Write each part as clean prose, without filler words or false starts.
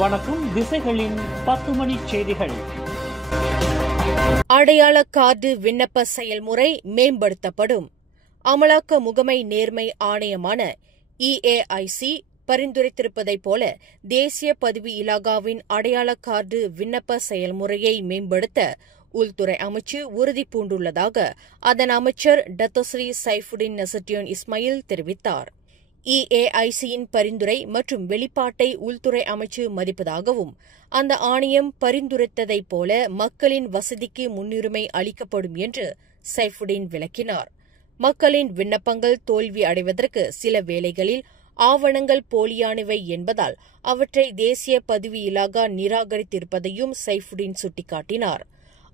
வணக்கம். திசைகளின் 10 மணி செய்திகள். அடையாள கார்டு விண்ணப்ப செயல்முறை மேம்படுத்தப்படும். அமலாக்க முகமை நேர்மை ஆணையமான EAIC பரிந்துரைத்திருப்பதைப் போல தேசிய பதிவு இலாகாவின் அடையாள கார்டு விண்ணப்ப செயல்முறையை மேம்படுத்த உள்துறை அமைச்சு உறுதி பூண்டுள்ளதாக அதன் அமைச்சர் டத்தோஸ்ரீ சைஃபுடின் நசட்டியோன் இஸ்மாயில் தெரிவித்தார். EAIC-யின் பரிந்துரை மற்றும் வெளிப்பாட்டை உள்துறை அமைச்சு மதிப்பதாகவும் அந்த ஆணையம் பரிந்துரைத்ததைப் போல மக்களின் வசதிக்கு முன்னுரிமை அளிக்கப்படும் என்று சைஃபுடின் விளக்கினார். மக்களின் விண்ணப்பங்கள் தோல்வி அடைவதற்கு சில வேளைகளில் ஆவணங்கள் போலியானவை என்பதால் அவற்றை தேசிய பதிவு இலாகா நிராகரித்திருப்பதையும் சைஃபுடின் சுட்டிக்காட்டினார்.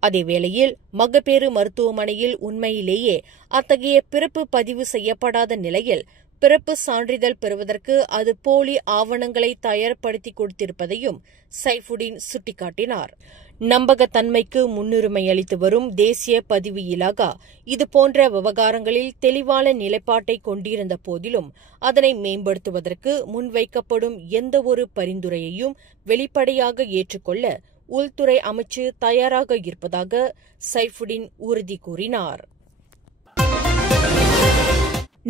அதேவேளையில் மகப்பேறு மருத்துவமனையில் உண்மையிலேயே அத்தகைய பிறப்பு பதிவு செய்யப்படாத நிலையில் பிறப்பு சான்றிதழ் பெறுவதற்கு அது போலி ஆவணங்களை தயார்படுத்திக் கொடுத்திருப்பதையும் சைஃபுடின் சுட்டிக்காட்டினார். நம்பகத்தன்மைக்கு முன்னுரிமை அளித்து வரும் தேசிய பதிவு இலாகா இதுபோன்ற விவகாரங்களில் தெளிவான நிலைப்பாட்டை கொண்டிருந்த போதிலும் அதனை மேம்படுத்துவதற்கு முன்வைக்கப்படும் எந்தவொரு பரிந்துரையையும் வெளிப்படையாக ஏற்றுக்கொள்ள உள்துறை அமைச்சு தயாராக இருப்பதாக சைஃபுடின் உறுதி கூறினார்.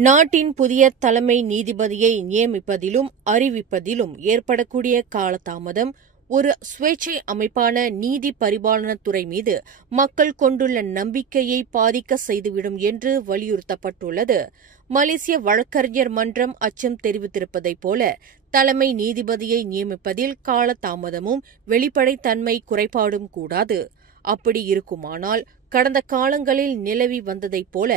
நாட்டின் புதிய தலைமை நீதிபதியை நியமிப்பதிலும் அறிவிப்பதிலும் ஏற்படக்கூடிய காலதாமதம் ஒரு சுயேட்சை அமைப்பான நீதி பரிபாலனத்துறை மீது மக்கள் கொண்டுள்ள நம்பிக்கையை பாதிக்க செய்துவிடும் என்று வலியுறுத்தப்பட்டுள்ளது. மலேசிய வழக்கறிஞர் மன்றம் அச்சம் தெரிவித்திருப்பதைப் போல தலைமை நீதிபதியை நியமிப்பதில் காலதாமதமும் வெளிப்படைத்தன்மை குறைபாடும் கூடாது. அப்படி இருக்குமானால் கடந்த காலங்களில் நிலவி வந்ததைப் போல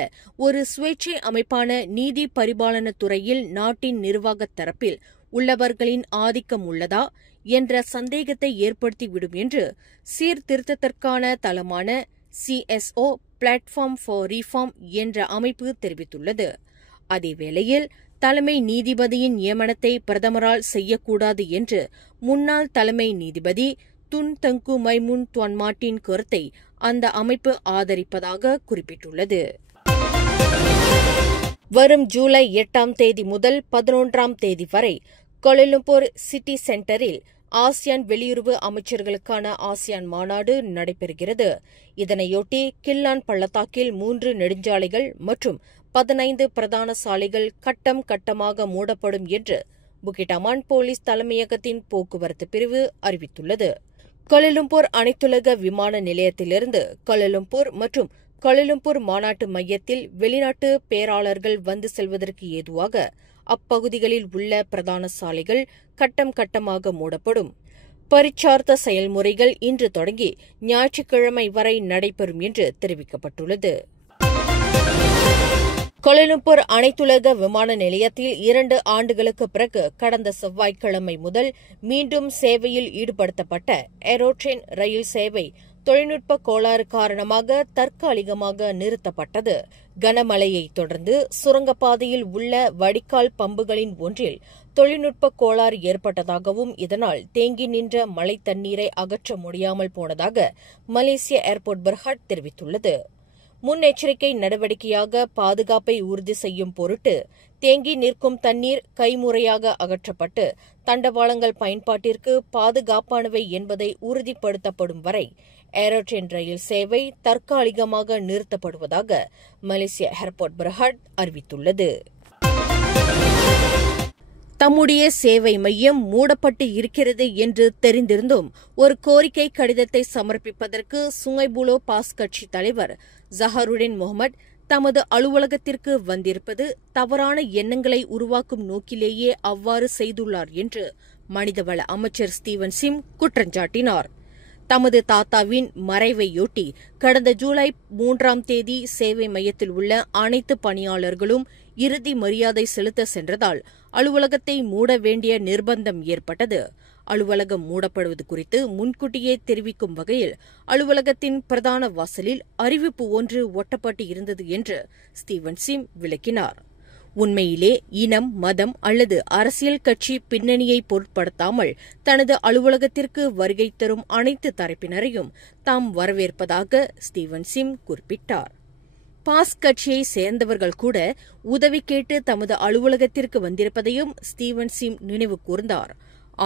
ஒரு சுயேட்சை அமைப்பான நீதி பரிபாலனத் துறையில் நாட்டின் நிர்வாகத் தரப்பில் உள்ளவர்களின் ஆதிக்கம் உள்ளதா என்ற சந்தேகத்தை ஏற்படுத்திவிடும் என்று சீர்திருத்தத்திற்கான தளமான CSO பிளாட்ஃபார்ம் ஃபார் ரீஃபார்ம் என்ற அமைப்பு தெரிவித்துள்ளது. அதேவேளையில் தலைமை நீதிபதியின் நியமனத்தை பிரதமரால் செய்யக்கூடாது என்று முன்னாள் தலைமை நீதிபதி துன் தங்கு மைமுன் துவான் மார்ட்டின் கருத்தை அந்த அமைப்பு ஆதரிப்பதாக குறிப்பிட்டுள்ளது. வரும் ஜூலை 8ஆம் தேதி முதல் 11ஆம் தேதி வரை கோலாலம்பூர் சிட்டி சென்டரில் ஆசியான் வெளியுறவு அமைச்சர்களுக்கான ஆசியான் மாநாடு நடைபெறுகிறது. இதனையொட்டி கில்லான் பள்ளத்தாக்கில் 3 நெடுஞ்சாலைகள் மற்றும் 15 பிரதான சாலைகள் கட்டம் கட்டமாக மூடப்படும் என்று புக்கிட்-அமான் போலீஸ் தலைமையகத்தின் போக்குவரத்து பிரிவு அறிவித்துள்ளது. கோலாலம்பூர் அனைத்துலக விமான நிலையத்திலிருந்து கோலாலம்பூர் மற்றும் கோலாலம்பூர் மாநாட்டு மையத்தில் வெளிநாட்டு பேராளர்கள் வந்து செல்வதற்கு ஏதுவாக அப்பகுதிகளில் உள்ள பிரதான சாலைகள் கட்டம் கட்டமாக மூடப்படும். பரிச்சார்த்த செயல்முறைகள் இன்று தொடங்கி ஞாயிற்றுக்கிழமை வரை நடைபெறும் என்று தெரிவிக்கப்பட்டுள்ளது. கோலாலம்பூர் அனைத்துலக விமான நிலையத்தில் 2 ஆண்டுகளுக்கு பிறகு கடந்த செவ்வாய்க்கிழமை முதல் மீண்டும் சேவையில் ஈடுபடுத்தப்பட்ட ஏரோட்ரெயின் ரயில் சேவை தொழில்நுட்ப கோளாறு காரணமாக தற்காலிகமாக நிறுத்தப்பட்டது. கனமழையைத் தொடர்ந்து சுரங்கப்பாதையில் உள்ள வடிகால் பம்புகளின் ஒன்றில் தொழில்நுட்ப கோளாறு ஏற்பட்டதாகவும் இதனால் தேங்கி நின்ற மழை தண்ணீரை அகற்ற முடியாமல் போனதாக மலேசிய ஏர்போர்ட் பெர்ஹட் தெரிவித்துள்ளது. முன்னெச்சரிக்கை நடவடிக்கையாக பாதுகாப்பை உறுதி செய்யும் பொருட்டு தேங்கி நிற்கும் தண்ணீர் கைமுறையாக அகற்றப்பட்டு தண்டவாளங்கள் பயன்பாட்டிற்கு பாதுகாப்பானவை என்பதை உறுதிப்படுத்தப்படும் வரை ஏரோட்ரெயின் ரயில் சேவை தற்காலிகமாக நிறுத்தப்படுவதாக மலேசிய ஏர்போர்ட் பெர்ஹட் அறிவித்துள்ளது. தம்முடைய சேவை மையம் மூடப்பட்டு இருக்கிறது என்று தெரிந்திருந்தும் ஒரு கோரிக்கை கடிதத்தை சமர்ப்பிப்பதற்கு சுங்கை புலோ பாஸ் கட்சி தலைவர் ஜஹருடின் முகமது தமது அலுவலகத்திற்கு வந்திருப்பது தவறான எண்ணங்களை உருவாக்கும் நோக்கிலேயே அவ்வாறு செய்துள்ளார் என்று மனிதவள அமைச்சர் ஸ்டீவன் சிம் குற்றஞ்சாட்டினார். தமது தாத்தாவின் மறைவையொட்டி கடந்த ஜூலை 3ஆம் தேதி சேவை மையத்தில் உள்ள அனைத்து பணியாளர்களும் இறுதி மரியாதை செலுத்த சென்றதால் அலுவலகத்தை மூட வேண்டிய நிர்பந்தம் ஏற்பட்டது. அலுவலகம் மூடப்படுவது குறித்து முன்கூட்டியே தெரிவிக்கும் வகையில் அலுவலகத்தின் பிரதான வாசலில் அறிவிப்பு ஒன்று ஒட்டப்பட்டு இருந்தது என்று ஸ்டீவன் சிம் விளக்கினார். உண்மையிலே இனம், மதம் அல்லது அரசியல் கட்சி பின்னணியை பொருட்படுத்தாமல் தனது அலுவலகத்திற்கு வருகை தரும் அனைத்து தரப்பினரையும் தாம் வரவேற்பதாக ஸ்டீவன் சிம் குறிப்பிட்டார். பாஸ் கட்சியை சேர்ந்தவர்கள் கூட உதவி கேட்டு தமது அலுவலகத்திற்கு வந்திருப்பதையும் ஸ்டீவன் சிம் நினைவு கூர்ந்தார்.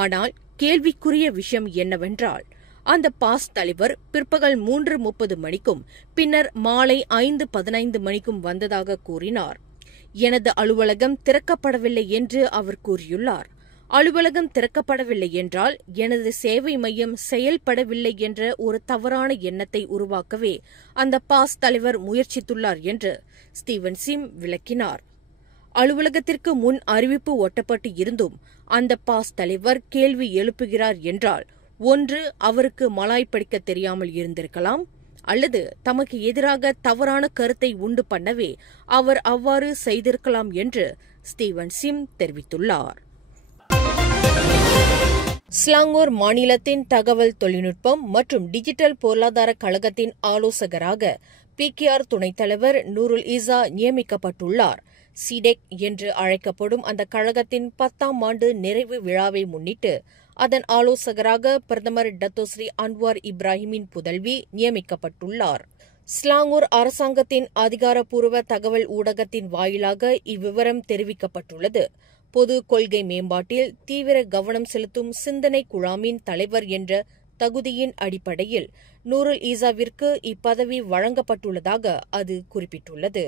ஆனால் கேள்விக்குரிய விஷயம் என்னவென்றால், அந்த பாஸ் தலைவர் பிற்பகல் 3:30 மணிக்கும் பின்னர் மாலை 5:15 மணிக்கும் வந்ததாக கூறினார். எனது அலுவலகம் திறக்கப்படவில்லை என்று அவர் கூறியுள்ளார். அலுவலகம் திறக்கப்படவில்லை என்றால் எனது சேவை மையம் செயல்படவில்லை என்ற ஒரு தவறான எண்ணத்தை உருவாக்கவே அந்த பாஸ் தலைவர் முயற்சித்துள்ளார் என்று ஸ்டீவன் சிம் விளக்கினார். அலுவலகத்திற்கு முன் அறிவிப்பு ஒட்டப்பட்டு இருந்தும் அந்த பாஸ் தலைவர் கேள்வி எழுப்புகிறார் என்றால், ஒன்று அவருக்கு மலாய் படிக்க தெரியாமல் இருந்திருக்கலாம், அல்லது தமக்கு எதிராக தவறான கருத்தை உண்டு பண்ணவே அவர் அவ்வாறு செய்திருக்கலாம் என்று ஸ்டீவன் சிம் தெரிவித்துள்ளார். ஸ்லாங்கூர் மாநிலத்தின் தகவல் தொழில்நுட்பம் மற்றும் டிஜிட்டல் பொருளாதார கழகத்தின் ஆலோசகராக PKR துணைத் தலைவர் நூருல் ஈசா நியமிக்கப்பட்டுள்ளார். சிடெக் என்று அழைக்கப்படும் அந்த கழகத்தின் 10ஆம் ஆண்டு நிறைவு விழாவை முன்னிட்டு அதன் ஆலோசகராக பிரதமர் டத்தோஸ்ரீ அன்வார் இப்ராஹிமின் புதல்வி நியமிக்கப்பட்டுள்ளார். ஸ்லாங்கூர் அரசாங்கத்தின் அதிகாரப்பூர்வ தகவல் ஊடகத்தின் வாயிலாக இவ்விவரம் தெரிவிக்கப்பட்டுள்ளது. பொது கொள்கை மேம்பாட்டில் தீவிர கவனம் செலுத்தும் சிந்தனை குழாமின் தலைவர் என்ற தகுதியின் அடிப்படையில் நூருல் ஈசாவிற்கு இப்பதவி வழங்கப்பட்டுள்ளதாக அது குறிப்பிட்டுள்ளது.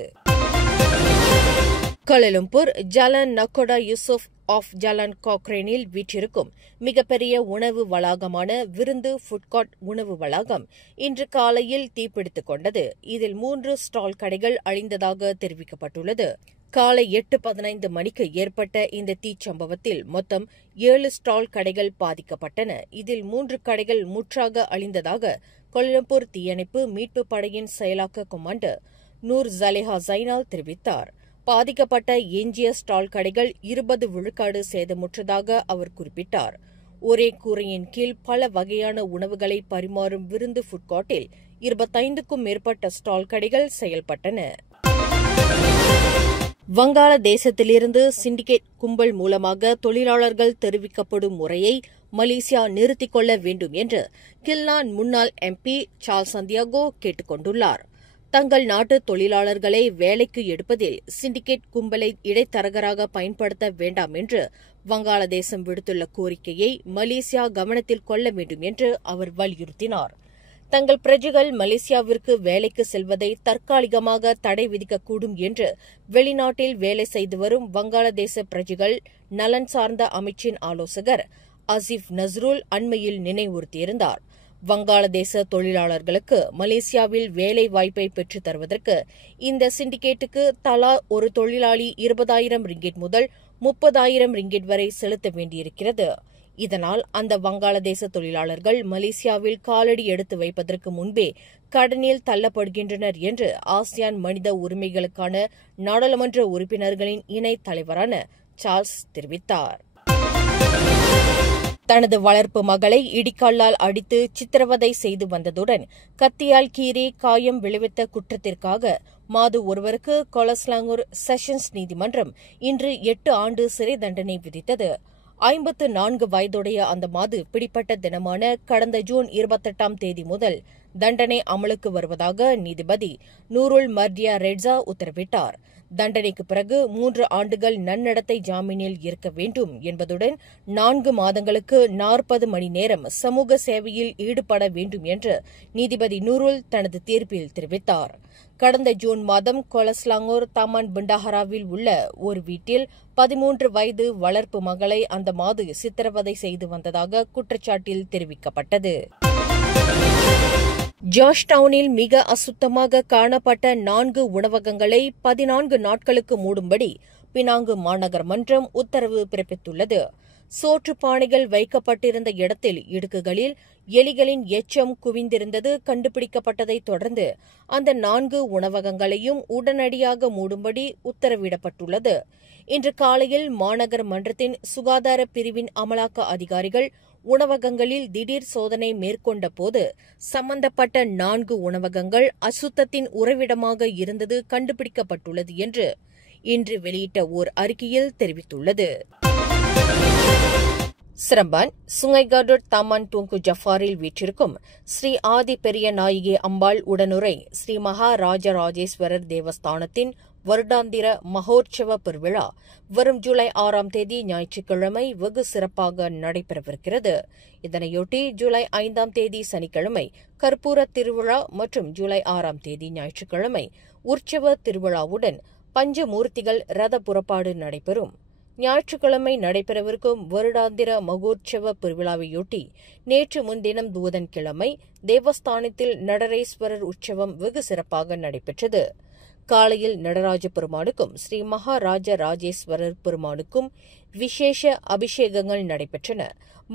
கோலாலம்பூர் ஜலான் நக்கோடா யூசுப் ஆஃப் ஜலான் காக்ரேனில் வீற்றிருக்கும் மிகப்பெரிய உணவு வளாகமான விருந்து ஃபுட்கார்ட் உணவு வளாகம் இன்று காலையில் தீப்பிடித்துக் கொண்டது. இதில் 3 ஸ்டால் கடைகள் அழிந்ததாக தெரிவிக்கப்பட்டுள்ளது. காலை 8:15 மணிக்கு ஏற்பட்ட இந்த தீச்சம்பவத்தில் மொத்தம் 7 ஸ்டால் கடைகள் பாதிக்கப்பட்டன. இதில் 3 கடைகள் முற்றாக அழிந்ததாக கோலாலம்பூர் தீயணைப்பு மீட்புப் படையின் செயலாக்க கமாண்டர் நூர் ஜலேஹா ஜைனால் தெரிவித்தார். பாதிக்கப்பட்ட எஞ்சிய ஸ்டால் கடைகள் 20 விழுக்காடு சேதமுற்றதாக அவர் குறிப்பிட்டார். ஒரே கூரையின் கீழ் பல வகையான உணவுகளை பரிமாறும் விருந்து ஃபுட்கார்ட்டில் 25க்கும் மேற்பட்ட ஸ்டால் கடைகள் செயல்பட்டன. வங்காளதேசத்திலிருந்து சிண்டிகேட் கும்பல் மூலமாக தொழிலாளர்கள் தெரிவிக்கப்படும் முறையை மலேசியா நிறுத்திக் கொள்ள வேண்டும் என்று கில்னான் முன்னாள் MP சார்ல்ஸ் சந்தியாகோ கேட்டுக் கொண்டுள்ளார். தங்கள் நாட்டு தொழிலாளர்களை வேலைக்கு எடுப்பதில் சிண்டிகேட் கும்பலை இடைத்தரகராக பயன்படுத்த வேண்டாம் என்று வங்காளதேசம் விடுத்துள்ள கோரிக்கையை மலேசியா கவனத்தில் கொள்ள வேண்டும் என்று அவர் வலியுறுத்தினார். தங்கள் பிரஜைகள் மலேசியாவிற்கு வேலைக்கு செல்வதை தற்காலிகமாக தடை விதிக்கக்கூடும் என்று வெளிநாட்டில் வேலை செய்து வரும் வங்காளதேச பிரஜைகள் நலன் சார்ந்த அமைச்சின் ஆலோசகர் அசிப் நஸ்ருல் அண்மையில் நினைவுறுத்தியிருந்தார். வங்காளதேச தொழிலாளர்களுக்கு மலேசியாவில் வேலை வாய்ப்பை பெற்றுத் தருவதற்கு இந்த சிண்டிகேட்டுக்கு தலா ஒரு தொழிலாளி 20,000 ரிங்கிட் முதல் 30,000 ரிங்கிட் வரை செலுத்த வேண்டியிருக்கிறது. இதனால் அந்த வங்காளதேச தொழிலாளர்கள் மலேசியாவில் காலடி எடுத்து வைப்பதற்கு முன்பே கடனில் தள்ளப்படுகின்றனர் என்று ஆசியான் மனித உரிமைகளுக்கான நாடாளுமன்ற உறுப்பினர்களின் இணைத் தலைவரான சார்ல்ஸ் தெரிவித்தார். தனது வளர்ப்பு மகளை இடிகாலால் அடித்து சித்திரவதை செய்து வந்ததுடன் கத்தியால் கீறி காயம் விளைவித்த குற்றத்திற்காக மாது ஒருவருக்கு கோலாலம்பூர் செஷன்ஸ் நீதிமன்றம் இன்று 8 ஆண்டு சிறை தண்டனை விதித்தது. 54 வயதுடைய அந்த மாது பிடிப்பட்ட தினமான கடந்த ஜூன் 28ஆம் தேதி முதல் தண்டனை அமலுக்கு வருவதாக நீதிபதி நூருல் மர்டியா ரெட்ஸா உத்தரவிட்டார். தண்டனைக்கு பிறகு 3 ஆண்டுகள் நன்னடத்தை ஜாமீனில் இருக்க வேண்டும் என்பதுடன் 4 மாதங்களுக்கு 40 மணி நேரம் சமூக சேவையில் ஈடுபட வேண்டும் என்று நீதிபதி நூருல் தனது தீர்ப்பில் தெரிவித்தார். கடந்த ஜூன் மாதம் கோலாலம்பூர் தாமான் பண்டாஹராவில் உள்ள ஒரு வீட்டில் 13 வயது வளர்ப்பு மகளை அந்த மாது சித்திரவதை செய்து வந்ததாக குற்றச்சாட்டில் தெரிவிக்கப்பட்டது. ஜார்ஜ் டவுனில் மிக அசுத்தமாக காணப்பட்ட 4 உணவகங்களை 14 நாட்களுக்கு மூடும்படி பினாங்கு மாநகர மன்றம் உத்தரவு பிறப்பித்துள்ளது. சோற்று பானைகள் வைக்கப்பட்டிருந்த இடத்தில் இடுக்குகளில் எலிகளின் எச்சம் குவிந்திருந்தது கண்டுபிடிக்கப்பட்டதைத் தொடர்ந்து அந்த 4 உணவகங்களையும் உடனடியாக மூடும்படி உத்தரவிடப்பட்டுள்ளது. இன்று காலையில் மாநகர மன்றத்தின் சுகாதார பிரிவின் அமலாக்க அதிகாரிகள் உணவகங்களில் திடீர் சோதனை மேற்கொண்ட போது சம்பந்தப்பட்ட 4 உணவகங்கள் அசுத்தத்தின் உறைவிடமாக இருந்தது கண்டுபிடிக்கப்பட்டுள்ளது என்று இன்று வெளியிட்ட ஓர் அறிக்கையில் தெரிவித்துள்ளது. சிரம்பான் சுங்கைகாடூர் தாமான் துங்கு ஜஃபாரில் வீற்றிருக்கும் ஸ்ரீ ஆதி பெரிய நாயகி அம்பாள் உடனுரை ஸ்ரீ மகா ராஜராஜேஸ்வரர் தேவஸ்தானத்தின் வருடாந்திர மகோற்சவ பெருவிழா வரும் ஜூலை 6ஆம் தேதி ஞாயிற்றுக்கிழமை வெகு சிறப்பாக நடைபெறவிருக்கிறது. இதனையொட்டி ஜூலை 5ஆம் தேதி சனிக்கிழமை கற்பூர திருவிழா மற்றும் ஜூலை 6ஆம் தேதி ஞாயிற்றுக்கிழமை உற்சவ திருவிழாவுடன் பஞ்சமூர்த்திகள் ரத புறப்பாடு நடைபெறும். ஞாயிற்றுக்கிழமை நடைபெறவிருக்கும் வருடாந்திர மகோற்சவ பெருவிழாவையொட்டி நேற்று முன்தினம் புதன்கிழமை தேவஸ்தானத்தில் நடரேஸ்வரர் உற்சவம் வெகு சிறப்பாக நடைபெற்றது. காலையில் நடராஜ பெருமானுக்கும் ஸ்ரீ மகாராஜ ராஜேஸ்வரர் பெருமானுக்கும் விசேஷ அபிஷேகங்கள் நடைபெற்றன.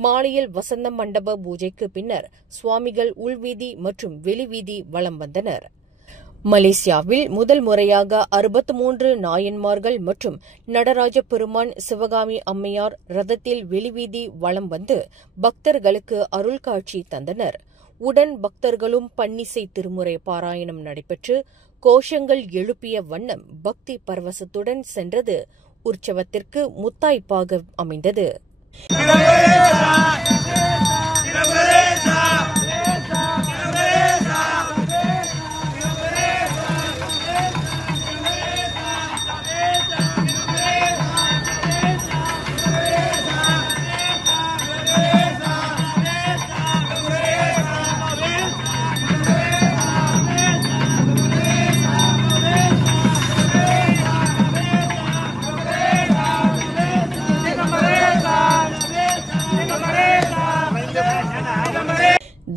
மாலையில் வசந்த மண்டப பூஜைக்கு பின்னர் சுவாமிகள் உள்வீதி மற்றும் வெளிவீதி வலம் வந்தனர். மலேசியாவில் முதல் முறையாக 63 நாயன்மார்கள் மற்றும் நடராஜ பெருமான் சிவகாமி அம்மையார் ரதத்தில் வெளிவீதி வலம் வந்து பக்தர்களுக்கு அருள் காட்சி தந்தனர். உடன் பக்தர்களும் பன்னிசை திருமுறை பாராயணம் நடைபெற்று கோஷங்கள் எழுப்பிய வண்ணம் பக்தி பரவசத்துடன் சென்றது உற்சவத்திற்கு முத்தாய்ப்பாக அமைந்தது.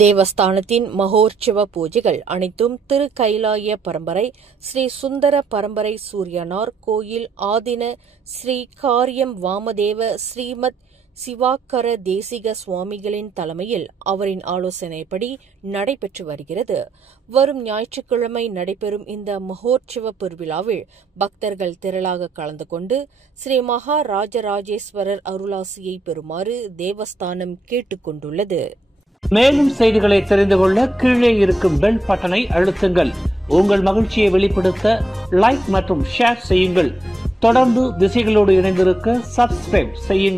தேவஸ்தானத்தின் மகோற்சவ பூஜைகள் அனைத்தும் திரு கைலாய பரம்பரை ஸ்ரீ சுந்தர பரம்பரை சூரியனார் கோயில் ஆதின ஸ்ரீ காரியம் வாமதேவ ஸ்ரீமத் சிவாக்கர தேசிக சுவாமிகளின் தலைமையில் அவரின் ஆலோசனைப்படி நடைபெற்று வருகிறது. வரும் ஞாயிற்றுக்கிழமை நடைபெறும் இந்த மகோற்சவ பெருவிழாவில் பக்தர்கள் திரளாக கலந்து கொண்டு ஸ்ரீ மகாராஜராஜேஸ்வரர் அருளாசியை பெறுமாறு தேவஸ்தானம் கேட்டுக் கொண்டுள்ளது. மேலும் செய்திகளை தெரிந்து கொள்ள கீழே இருக்கும் பெல் பட்டனை அழுத்துங்கள். உங்கள் மகிழ்ச்சியை வெளிப்படுத்த லைக் மற்றும் ஷேர் செய்யுங்கள். தொடர்ந்து திசைகளோடு இணைந்திருக்க சப்ஸ்கிரைப் செய்யுங்கள்.